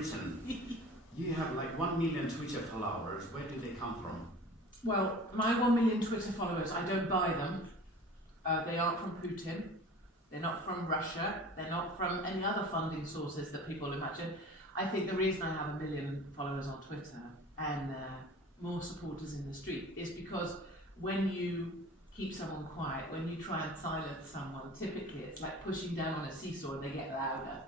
Britain. You have like 1 million Twitter followers. Where do they come from? Well, my 1 million Twitter followers, I don't buy them. They aren't from Putin. They're not from Russia. They're not from any other funding sources that people imagine. I think the reason I have 1 million followers on Twitter and more supporters in the street is because when you keep someone quiet, when you try and silence someone, typically it's like pushing down on a seesaw and they get louder.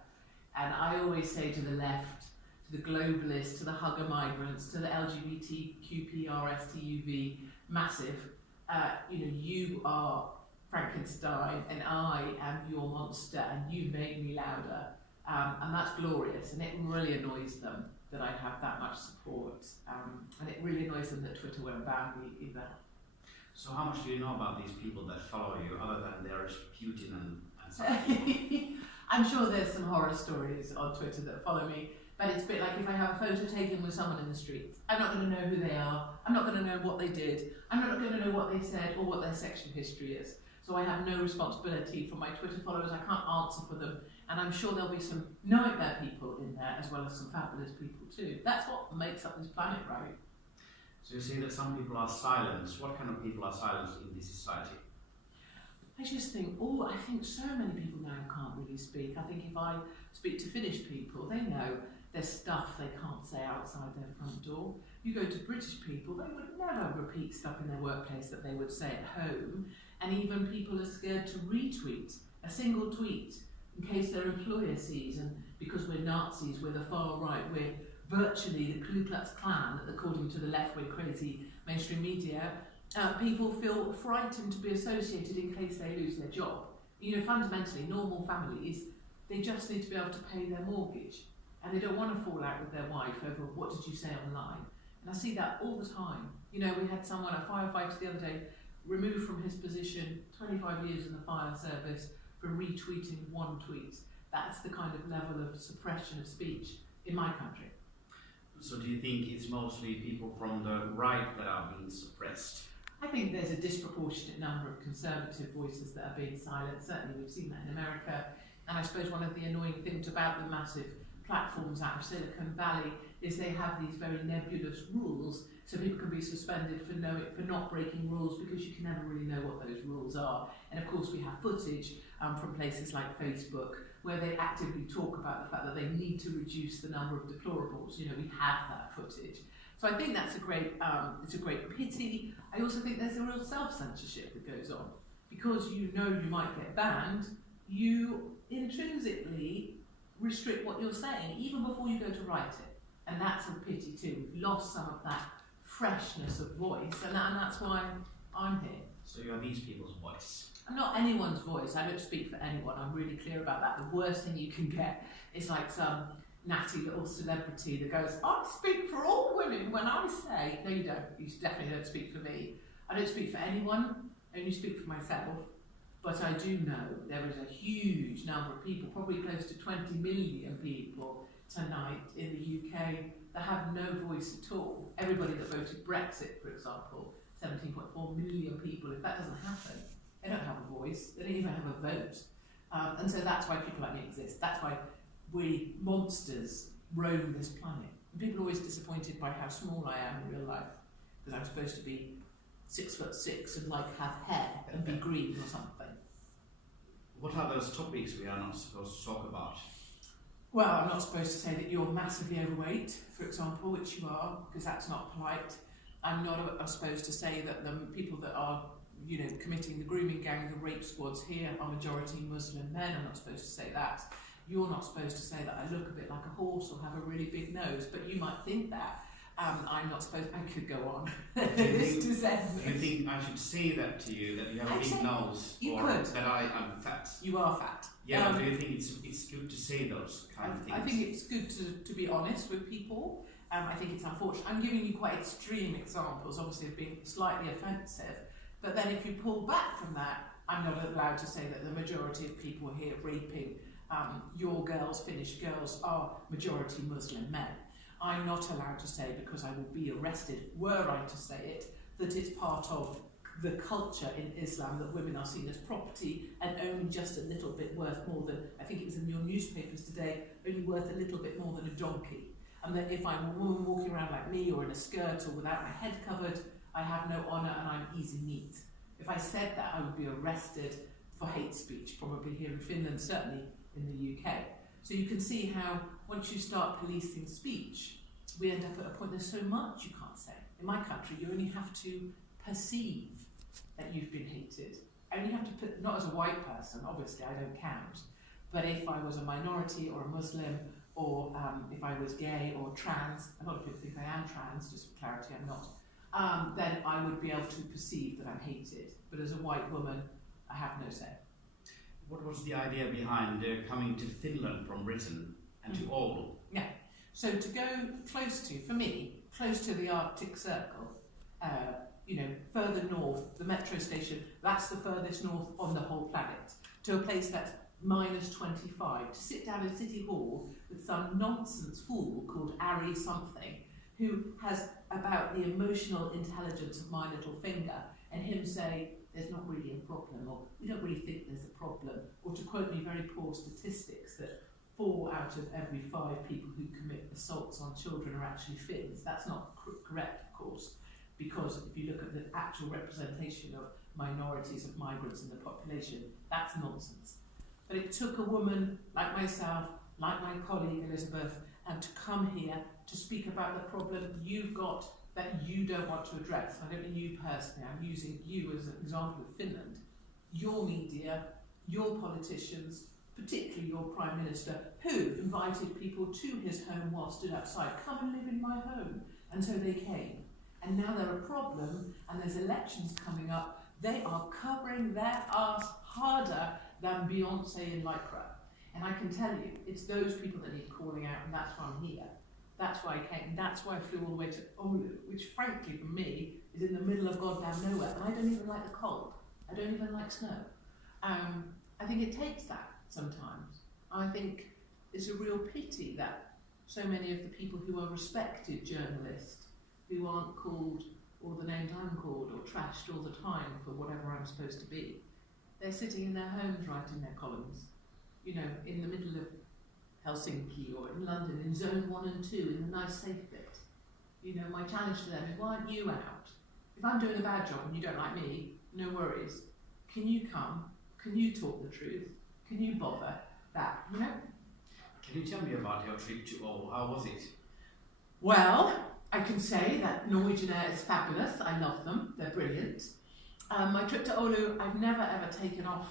And I always say to the left, to the globalists, to the hugger migrants, to the LGBTQPRSTUV massive, you are Frankenstein and I am your monster and you've made me louder. And that's glorious, and it really annoys them that I have that much support. And it really annoys them that Twitter won't ban me either. So how much do you know about these people that follow you, other than there's Putin and such? I'm sure there's some horror stories on Twitter that follow me, but it's a bit like if I have a photo taken with someone in the street, I'm not going to know who they are, I'm not going to know what they did, I'm not going to know what they said or what their sexual history is. So I have no responsibility for my Twitter followers, I can't answer for them, and I'm sure there'll be some nightmare people in there as well as some fabulous people too. That's what makes up this planet, right? So you say that some people are silenced. What kind of people are silenced in this society? I just think, I think so many people now can't really speak. I think if I speak to Finnish people, they know there's stuff they can't say outside their front door. You go to British people, they would never repeat stuff in their workplace that they would say at home. And even people are scared to retweet a single tweet in case their employer sees, and because we're Nazis, we're the far right, we're virtually the Ku Klux Klan, according to the left-wing crazy mainstream media, people feel frightened to be associated in case they lose their job. Fundamentally, normal families, they just need to be able to pay their mortgage, and they don't want to fall out with their wife over what did you say online. And I see that all the time. We had someone, a firefighter the other day, removed from his position, 25 years in the fire service, for retweeting one tweet. That's the kind of level of suppression of speech in my country. So do you think it's mostly people from the right that are being suppressed? I think there's a disproportionate number of conservative voices that are being silenced. Certainly we've seen that in America. And I suppose one of the annoying things about the massive platforms out of Silicon Valley is they have these very nebulous rules, so people can be suspended for not breaking rules because you can never really know what those rules are. And of course we have footage from places like Facebook where they actively talk about the fact that they need to reduce the number of deplorables. We have that footage. So I think that's it's a great pity. I also think there's a real self-censorship that goes on. Because you might get banned, you intrinsically restrict what you're saying, even before you go to write it. And that's a pity too. We've lost some of that freshness of voice, and that's why I'm here. So you're these people's voice? I'm not anyone's voice. I don't speak for anyone. I'm really clear about that. The worst thing you can get is like some natty little celebrity that goes, I speak for all women when I say, no you don't. You definitely don't speak for me. I don't speak for anyone. I only speak for myself. But I do know there is a huge number of people, probably close to 20 million people tonight in the UK that have no voice at all. Everybody that voted Brexit, for example, 17.4 million people, if that doesn't happen, they don't have a voice, they don't even have a vote. And so that's why people like me exist. That's why we monsters roam this planet. And people are always disappointed by how small I am in real life, because I'm supposed to be 6'6" and like have hair and be green or something. What are those topics we are not supposed to talk about? Well, I'm not supposed to say that you're massively overweight, for example, which you are, because that's not polite. I'm not supposed to say that the people that are, committing the grooming gang, the rape squads here are majority Muslim men. I'm not supposed to say that. You're not supposed to say that I look a bit like a horse or have a really big nose, but you might think that. I'm not supposed. I could go on. Do you think I should say that to you, that you have a big nose, or that I'm fat? You are fat. Yeah, but do you think it's good to say those kind of things? I think it's good to be honest with people. I think it's unfortunate. I'm giving you quite extreme examples, obviously of being slightly offensive, but then if you pull back from that, I'm not allowed to say that the majority of people here raping your girls, Finnish girls, are majority Muslim men. I'm not allowed to say, because I will be arrested, were I to say it, that it's part of the culture in Islam that women are seen as property and only just a little bit worth more than, I think it was in your newspapers today, only worth a little bit more than a donkey. and that if I'm a woman walking around like me or in a skirt or without my head covered, I have no honour and I'm easy meat. If I said that, I would be arrested for hate speech, probably here in Finland, certainly in the UK. So you can see how once you start policing speech, we end up at a point there's so much you can't say. In my country, you only have to perceive that you've been hated. And you have to put, not as a white person, obviously I don't count, but if I was a minority or a Muslim, or if I was gay or trans, a lot of people think I am trans, just for clarity, I'm not, then I would be able to perceive that I'm hated. But as a white woman, I have no say. What was the idea behind coming to Finland from Britain and to Oulu? Yeah, so to go close to, for me, close to the Arctic Circle, you know, further north, the metro station, that's the furthest north on the whole planet, to a place that's -25, to sit down in City Hall with some nonsense fool called Ari something, who has about the emotional intelligence of my little finger, and him say, there's not really a problem, or we don't really think there's a problem, or to quote me very poor statistics that 4 out of every 5 people who commit assaults on children are actually Finns. That's not correct, of course, because if you look at the actual representation of minorities, of migrants in the population, that's nonsense. But it took a woman like myself, like my colleague Elizabeth, to come here to speak about the problem you've got that you don't want to address. I don't mean you personally, I'm using you as an example of Finland. Your media, your politicians, particularly your Prime Minister, who invited people to his home while stood outside, come and live in my home. And so they came. And now they're a problem, and there's elections coming up. They are covering their arse harder than Beyonce in Lycra. And I can tell you, it's those people that need calling out, and that's why I'm here. That's why I came, that's why I flew all the way to Oulu, which frankly for me is in the middle of goddamn nowhere, and I don't even like the cold. I don't even like snow. I think it takes that sometimes. I think it's a real pity that so many of the people who are respected journalists, who aren't called all the names I'm called or trashed all the time for whatever I'm supposed to be, they're sitting in their homes writing their columns, you know, in the middle of Helsinki or in London, in zone 1 and 2, in the nice safe bit. You know, my challenge to them is, why aren't you out? If I'm doing a bad job and you don't like me, no worries. Can you come? Can you talk the truth? Can you bother that, you know? Can you tell me about your trip to Oulu? How was it? Well, I can say that Norwegian Air is fabulous. I love them. They're brilliant. My trip to Oulu, I've never ever taken off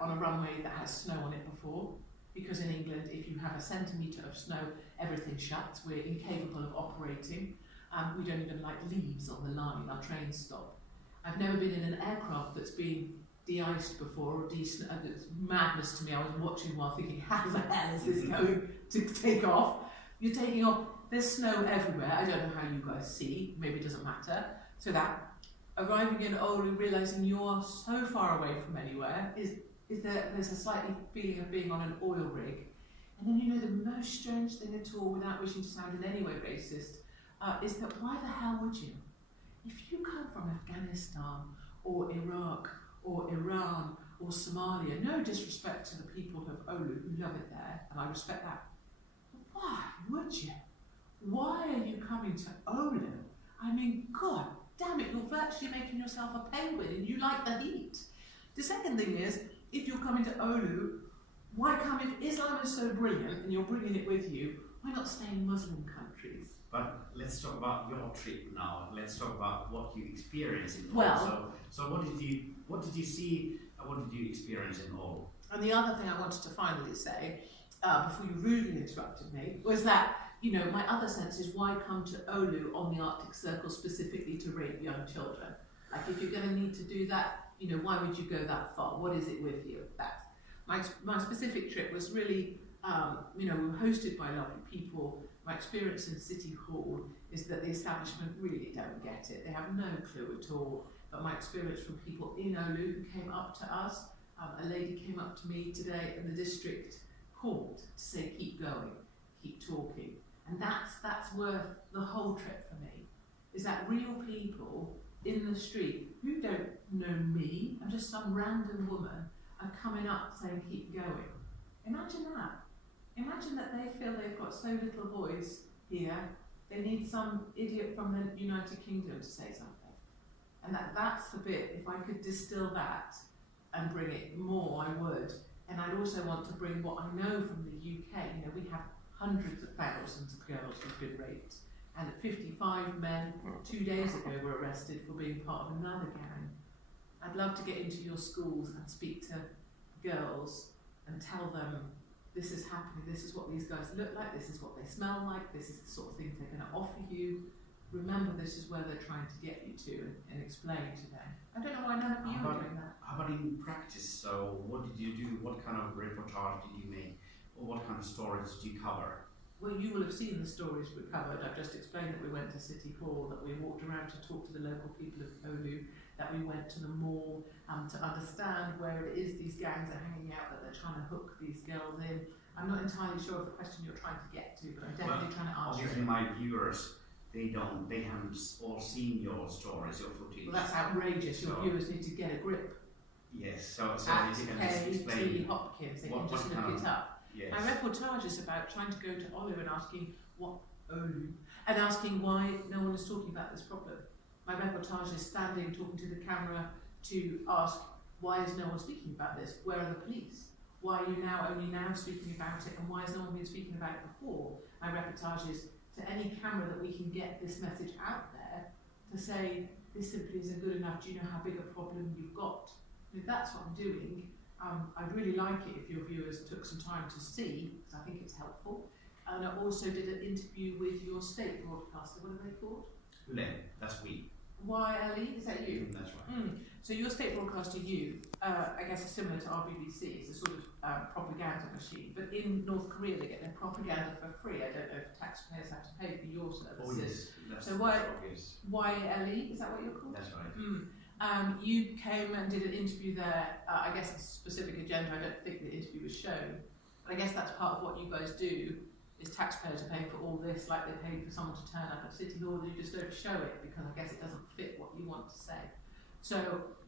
on a runway that has snow on it before, because in England, if you have a centimetre of snow, everything shuts. We're incapable of operating. We don't even like leaves on the line. Our trains stop. I've never been in an aircraft that's been de-iced before or de-snow. It's madness to me. I was watching while thinking, how the hell is this going to take off? You're taking off. There's snow everywhere. I don't know how you guys see. Maybe it doesn't matter. So that arriving in Oulu, realising you're so far away from anywhere, there's a slightly feeling of being on an oil rig. And then, you know, the most strange thing at all, without wishing to sound in any way racist, is that why the hell would you? If you come from Afghanistan or Iraq or Iran or Somalia, no disrespect to the people of Oulu who love it there, and I respect that, but why would you? Why are you coming to Oulu? I mean, God damn it, you're virtually making yourself a penguin and you like the heat. The second thing is, if you're coming to Oulu, why come if Islam is so brilliant and you're bringing it with you, why not stay in Muslim countries? But let's talk about your trip now. Let's talk about what you experienced in Oulu. Well, so what did you see and what did you experience in Oulu? And the other thing I wanted to finally say, before you rudely interrupted me, was that, you know, my other sense is, why come to Oulu on the Arctic Circle specifically to rape young children? Like, if you're going to need to do that, you know, why would you go that far? What is it with you? My specific trip was really, you know, we were hosted by lovely people. My experience in City Hall is that the establishment really don't get it. They have no clue at all. But my experience from people in Oulu who came up to us, a lady came up to me today in the district court to say, keep going, keep talking. And that's worth the whole trip for me, is that real people in the street who don't know me, I'm just some random woman, are coming up saying, keep going. Imagine that. Imagine that they feel they've got so little voice here, they need some idiot from the United Kingdom to say something. And that's the bit, if I could distill that and bring it more, I would. And I'd also want to bring what I know from the UK. You know, we have hundreds of thousands of girls who've been raped. And 55 men 2 days ago were arrested for being part of another gang. I'd love to get into your schools and speak to girls and tell them this is happening, this is what these guys look like, this is what they smell like, this is the sort of things they're going to offer you. Remember, this is where they're trying to get you to, and explain to them. I don't know why none of you are doing that. How about in practice? So what did you do? What kind of reportage did you make? Or what kind of stories did you cover? Well, you will have seen the stories we covered. I've just explained that we went to City Hall, that we walked around to talk to the local people of Oulu, that we went to the mall to understand where it is these gangs are hanging out, that they're trying to hook these girls in. I'm not entirely sure of the question you're trying to get to, but I'm definitely trying to answer obviously it. my viewers, they haven't all seen your stories, your footage. Well, that's outrageous. Your viewers need to get a grip. Yes, so At if you can just Katie explain Hopkins, they can what just kind look of- it up. Yes. My reportage is about trying to go to Oulu and asking and asking why no one is talking about this problem. My reportage is standing, talking to the camera to ask, why is no one speaking about this? Where are the police? Why are you only now speaking about it, and why has no one been speaking about it before? My reportage is to any camera that we can get this message out there to say, this simply isn't good enough, do you know how big a problem you've got? If that's what I'm doing, I'd really like it if your viewers took some time to see, because I think it's helpful. And I also did an interview with your state broadcaster. What are they called? That's we. YLE, is that you? That's right. So your state broadcaster, I guess is similar to our BBC. It's a sort of propaganda machine. But in North Korea, they get their propaganda for free. I don't know if taxpayers have to pay for your services. Oh yes, So YLE, is that what you're called? That's right. You came and did an interview there. I guess a specific agenda. I don't think the interview was shown. But I guess that's part of what you guys do. Is taxpayers are paying for all this, like they paid for someone to turn up at City Hall, and you just don't show it because I guess it doesn't fit what you want to say. So,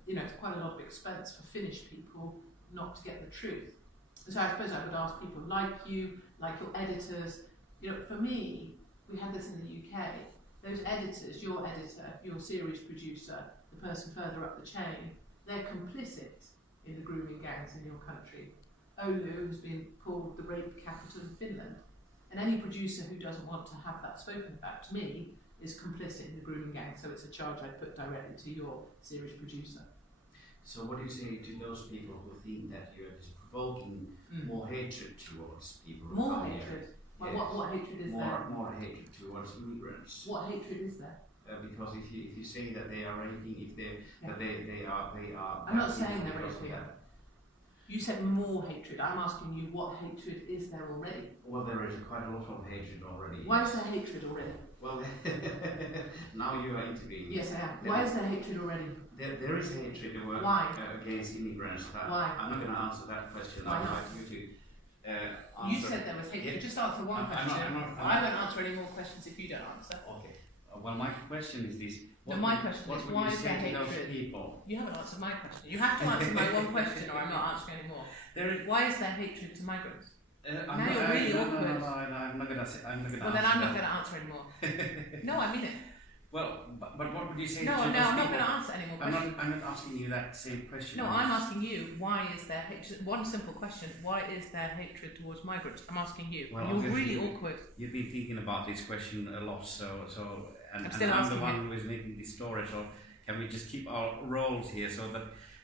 you know, it's quite a lot of expense for Finnish people not to get the truth. So I suppose I would ask people like you, like your editors, you know, for me, we had this in the UK, those editors, your editor, your series producer, the person further up the chain, they're complicit in the grooming gangs in your country. Oulu has been called the rape capital of Finland. And any producer who doesn't want to have that spoken about, to me, is complicit in the grooming gang, so it's a charge I put directly to your series producer. So what do you say to those people who think that you're just provoking more hatred towards people? More hatred? Well, yes. what hatred is there? More hatred towards immigrants. What hatred is there? Because if you say that they are raping, that they are. I'm not saying they're raping. You said more hatred. I'm asking you, what hatred is there already? Well, there is quite a lot of hatred already. Why is there hatred already? Well, now you are interviewing. Yes, I am. Why is there hatred already? There is hatred against immigrants. Why? I'm not going to answer that question. Why not? I'd like you to answer. You said there was hatred. Yeah. Just answer one question. I won't answer any more questions if you don't answer. Okay. Well, my question is this. My question is, why is there hatred? You haven't answered my question. You have to answer my one question, or I'm not answering any more. Why is there hatred to migrants? Now you're really awkward. No, I'm not going to say. Well, then I'm not going to answer anymore. No, I mean it. Well, but what would you say? No, to I'm those not people? going to answer any more questions. I'm not asking you that same question. No, I'm asking you, why is there hatred? One simple question, why is there hatred towards migrants? I'm asking you. Well, you're really awkward. You've been thinking about this question a lot, and I'm the one who is making this story, so can we just keep our roles here so that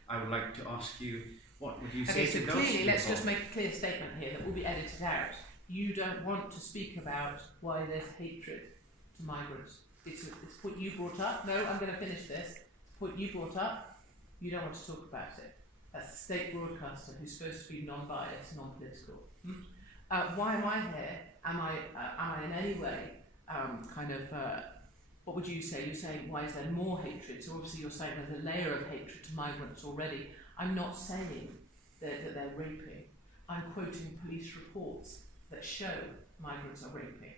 I would like to ask you, what would you say to those clearly, people? let's just make a clear statement here that will be edited out. You don't want to speak about why there's hatred to migrants. It's what you brought up. No, I'm going to finish this. What you brought up, you don't want to talk about it. That's the state broadcaster who's supposed to be non-biased, non-political. Why am I here? Am I in any way what would you say? You're saying, why is there more hatred? So obviously you're saying there's a layer of hatred to migrants already. I'm not saying that they're raping. I'm quoting police reports that show migrants are raping.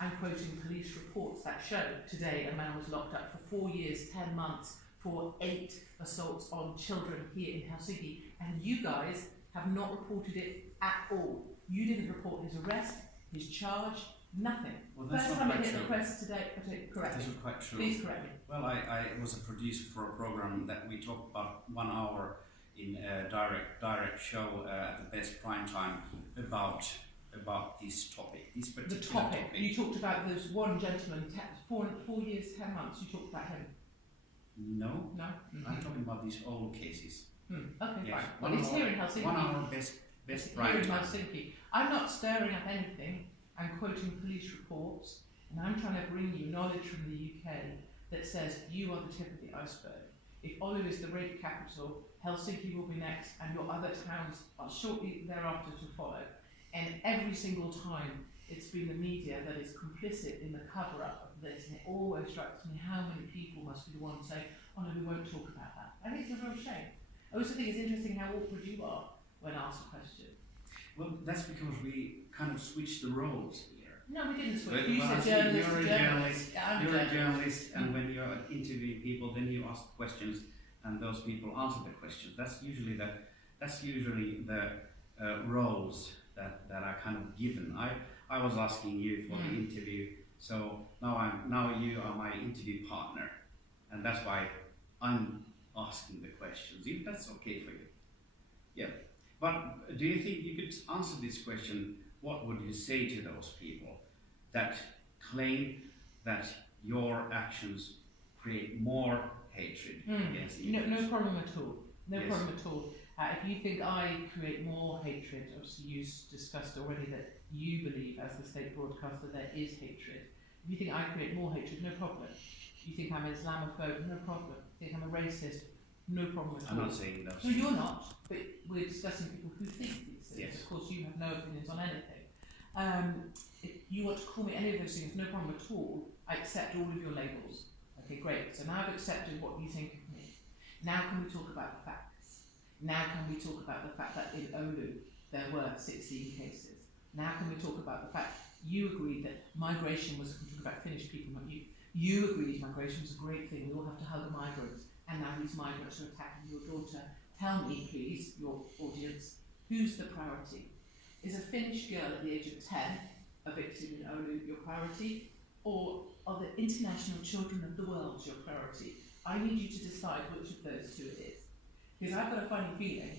I'm quoting police reports that show today a man was locked up for 4 years, 10 months for 8 assaults on children here in Helsinki, and you guys have not reported it at all. You didn't report his arrest, his charge, Nothing. Well, that's First not time it quite hit true. the press today, correct That's me. not quite true. Please correct me. Well, I was a producer for a program that we talked about 1 hour in a direct show at the best prime time about this topic, this particular The topic. You talked about this one gentleman, 4 years, 10 months. You talked about him. No, No. I'm talking about these old cases. Okay, Yes. fine. Well, it's here in Helsinki. 1 hour best Here prime in time. Helsinki. I'm not stirring up anything. I'm quoting police reports, and I'm trying to bring you knowledge from the UK that says you are the tip of the iceberg. If Oulu is the rape capital, Helsinki will be next, and your other towns are shortly thereafter to follow. And every single time it's been the media that is complicit in the cover-up of this, and it always strikes me how many people must be the ones saying, oh no, we won't talk about that. I think it's a real shame. I also think it's interesting how awkward you are when asked a question. Well, that's because we kind of switched the roles here. No, we didn't switch. Well, You well, said see, journalist you're to a journalist. Yeah, I'm You're a a journalist, and Mm. when you're interviewing people, then you ask questions, and those people answer the questions. That's usually the roles that are kind of given. I was asking you for the interview, so now you are my interview partner, and that's why I'm asking the questions. If that's okay for you, yeah. But do you think you could answer this question? What would you say to those people that claim that your actions create more hatred against you? No problem at all. No Yes. problem at all. If you think I create more hatred, obviously you discussed already that you believe as the state broadcaster there is hatred. If you think I create more hatred, no problem. You think I'm an Islamophobe, no problem. You think I'm a racist, no problem at all. I'm not saying those. So you're not, but we're discussing people who think these things. Yes. Of course, you have no opinions on anything. If you want to call me any of those things, no problem at all. I accept all of your labels. Okay, great. So now I've accepted what you think of me. Now can we talk about the facts? Now can we talk about the fact that in Oulu there were 16 cases? Now can we talk about the fact you agreed that migration was, I'm talking about Finnish people, not you. You agreed migration was a great thing. We all have to hug a migrant. And now these migrants are attacking your daughter. Tell me, please, your audience, who's the priority? Is a Finnish girl at the age of 10 a victim in Oulu your priority? Or are the international children of the world your priority? I need you to decide which of those two it is. Because I've got a funny feeling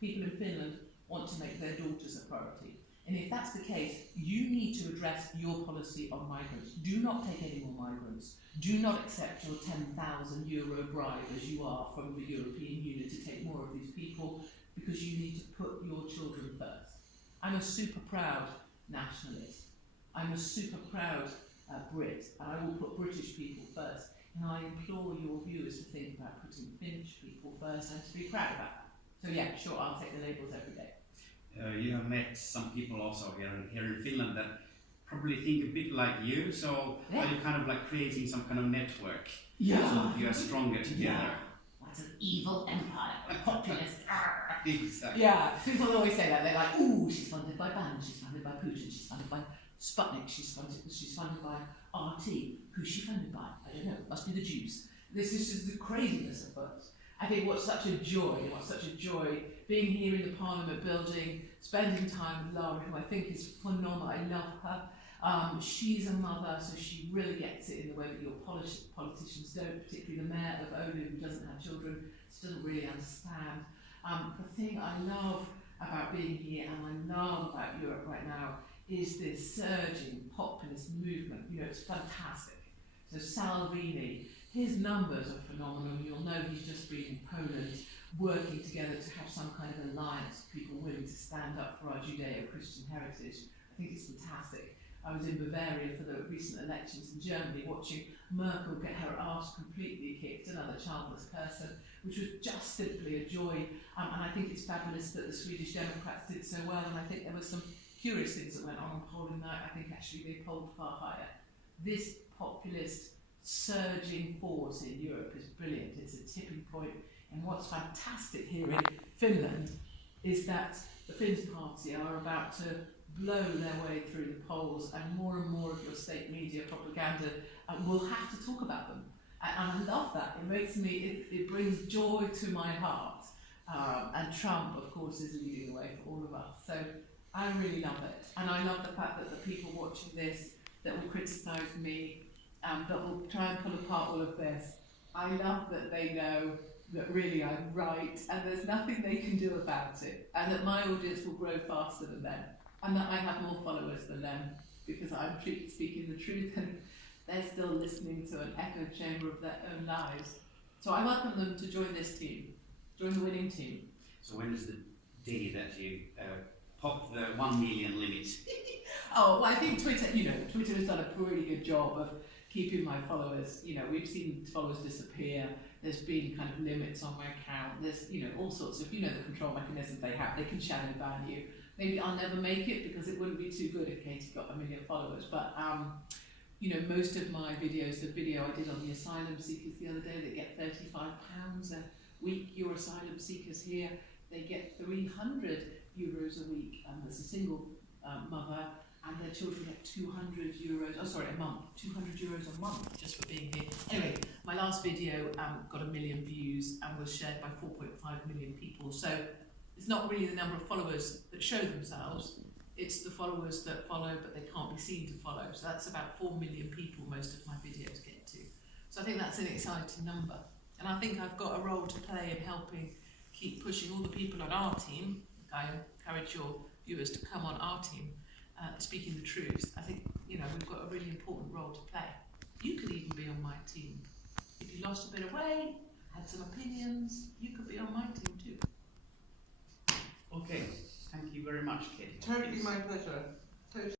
people in Finland want to make their daughters a priority. And if that's the case, you need to address your policy on migrants. Do not take any more migrants. Do not accept your €10,000 bribe as you are from the European Union to take more of these people, because you need to put your children first. I'm a super proud nationalist. I'm a super proud Brit, and I will put British people first. And I implore your viewers to think about putting Finnish people first and to be proud about that. So yeah, sure, I'll take the labels every day. You have met some people also here in Finland that probably think a bit like you, so are you kind of like creating some kind of network? Yeah. So that you are stronger together? That's an evil empire, populist. Exactly. Yeah, people always say that. They're like, ooh, she's funded by BAM, she's funded by Putin, she's funded by Sputnik, she's funded by RT. Who's she funded by? I don't know, must be the Jews. This is just the craziness of us. I think what's such a joy being here in the Parliament building, spending time with Laura, who I think is phenomenal. I love her. She's a mother, so she really gets it in the way that your politicians don't, particularly the mayor of Oulu, who doesn't have children, she doesn't really understand. The thing I love about being here and I love about Europe right now is this surging populist movement. You know, it's fantastic. So Salvini, his numbers are phenomenal. You'll know he's just been in Poland working together to have some kind of alliance, people willing to stand up for our Judeo-Christian heritage. I think it's fantastic. I was in Bavaria for the recent elections in Germany watching Merkel get her arse completely kicked, another childless person, which was just simply a joy. And I think it's fabulous that the Swedish Democrats did so well, and I think there were some curious things that went on polling night. I think actually they polled far higher. This populist surging force in Europe is brilliant. It's a tipping point. And what's fantastic here in Finland is that the Finns party are about to blow their way through the polls, and more of your state media propaganda will have to talk about them. And I love that. It makes me, it brings joy to my heart. And Trump, of course, is leading the way for all of us. So I really love it, and I love the fact that the people watching this that will criticise me, that will try and pull apart all of this. I love that they know that really I'm right, and there's nothing they can do about it, and that my audience will grow faster than them, and that I have more followers than them because I'm speaking the truth, and they're still listening to an echo chamber of their own lives. So I welcome them to join this team, join the winning team. So when is the day that you pop the 1 million limit? Oh, well, I think Twitter has done a pretty good job of keeping my followers. You know, we've seen followers disappear. There's been kind of limits on my account. There's, all sorts of, the control mechanisms they have. They can shadow ban you. Maybe I'll never make it because it wouldn't be too good if Katie got 1 million followers. But, most of my videos, the video I did on the asylum seekers the other day, they get £35 a week. Your asylum seekers here, they get €300 a week. There's a single mother, and their children get €200 a month, €200 a month just for being here. Anyway, my last video got 1 million views and was shared by 4.5 million people. So it's not really the number of followers that show themselves, it's the followers that follow but they can't be seen to follow. So that's about 4 million people most of my videos get to. So I think that's an exciting number. And I think I've got a role to play in helping keep pushing all the people on our team. I encourage your viewers to come on our team, speaking the truth. I think, we've got a really important role to play. You could even be on my team. If you lost a bit of weight, had some opinions, you could be on my team too. Okay, thank you very much, Katie. Totally my pleasure. Totally.